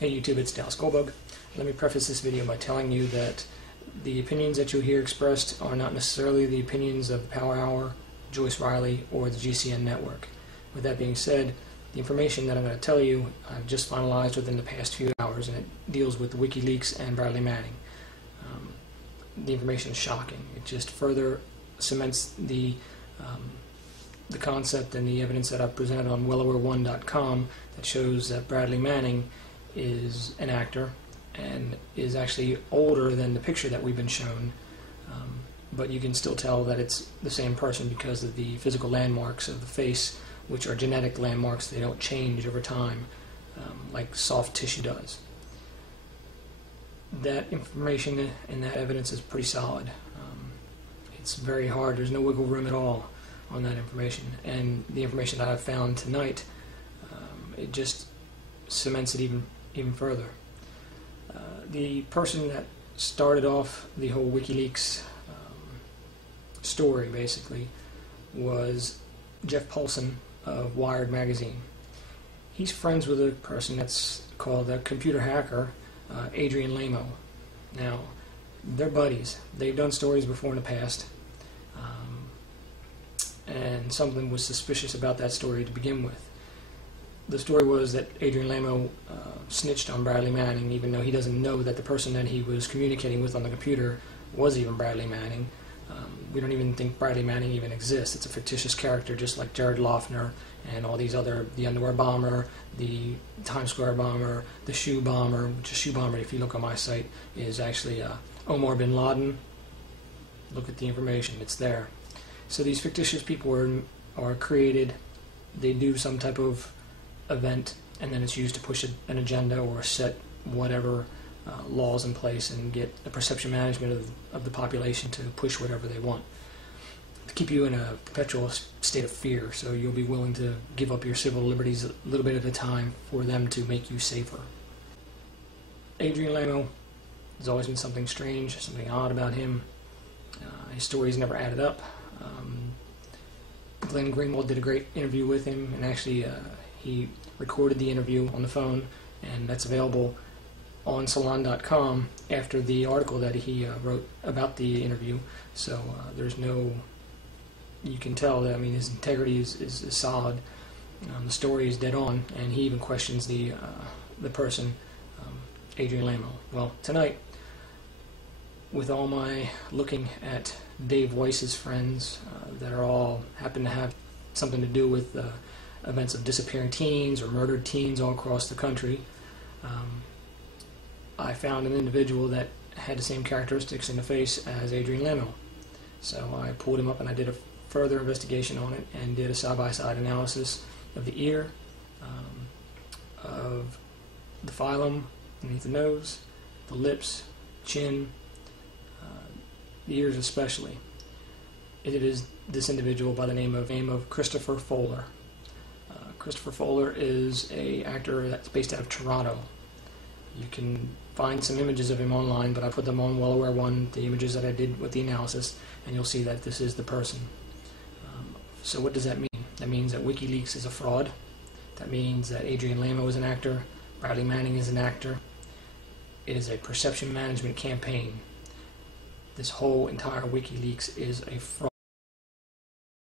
Hey YouTube, it's Dallas Goldbug. Let me preface this video by telling you that the opinions that you'll hear expressed are not necessarily the opinions of Power Hour, Joyce Riley, or the GCN network. With that being said, the information that I'm going to tell you I've just finalized within the past few hours, and it deals with Wikileaks and Bradley Manning. The information is shocking. It just further cements the concept and the evidence that I've presented on WellAware1.com that shows that Bradley Manning is an actor and is actually older than the picture that we've been shown, but you can still tell that it's the same person because of the physical landmarks of the face, which are genetic landmarks. They don't change over time like soft tissue does. That information and that evidence is pretty solid. It's very hard. There's no wiggle room at all on that information, and the information that I've found tonight, it just cements it even further. The person that started off the whole Wikileaks story basically was Jeff Paulson of Wired magazine. He's friends with a person that's called a computer hacker, Adrian Lano. Now, they're buddies. They've done stories before in the past, and something was suspicious about that story to begin with. The story was that Adrian Lano snitched on Bradley Manning, even though he doesn't know that the person that he was communicating with on the computer was even Bradley Manning. We don't even think Bradley Manning even exists. It's a fictitious character, just like Jared Loughner and all these other, the underwear bomber, the Times Square bomber, the shoe bomber, which is shoe bomber, if you look on my site, is actually Omar bin Laden. Look at the information, it's there. So these fictitious people are created, they do some type of event, and then it's used to push an agenda or set whatever laws in place and get the perception management of the population to push whatever they want, to keep you in a perpetual state of fear, so you'll be willing to give up your civil liberties a little bit at a time for them to make you safer. Adrian Lano, there's always been something strange, something odd about him. His stories never added up. Glenn Greenwald did a great interview with him, and actually he recorded the interview on the phone, and that's available on Salon.com after the article that he wrote about the interview. So there's no, you can tell that, I mean, his integrity is solid. The story is dead on, and he even questions the person, Adrian Lano. Well, tonight, with all my looking at Dave Weiss's friends that are all happen to have something to do with events of disappearing teens or murdered teens all across the country, I found an individual that had the same characteristics in the face as Adrian Lano. So I pulled him up and I did a further investigation on it and did a side-by-side analysis of the ear, of the phylum underneath the nose, the lips, chin, the ears especially. It is this individual by the name of Christopher Fowler. Christopher Fowler is an actor that's based out of Toronto. You can find some images of him online, but I put them on WellAware 1, the images that I did with the analysis, and you'll see that this is the person. So what does that mean? That means that Wikileaks is a fraud. That means that Adrian Lano is an actor, Bradley Manning is an actor. It is a perception management campaign. This whole entire Wikileaks is a fraud.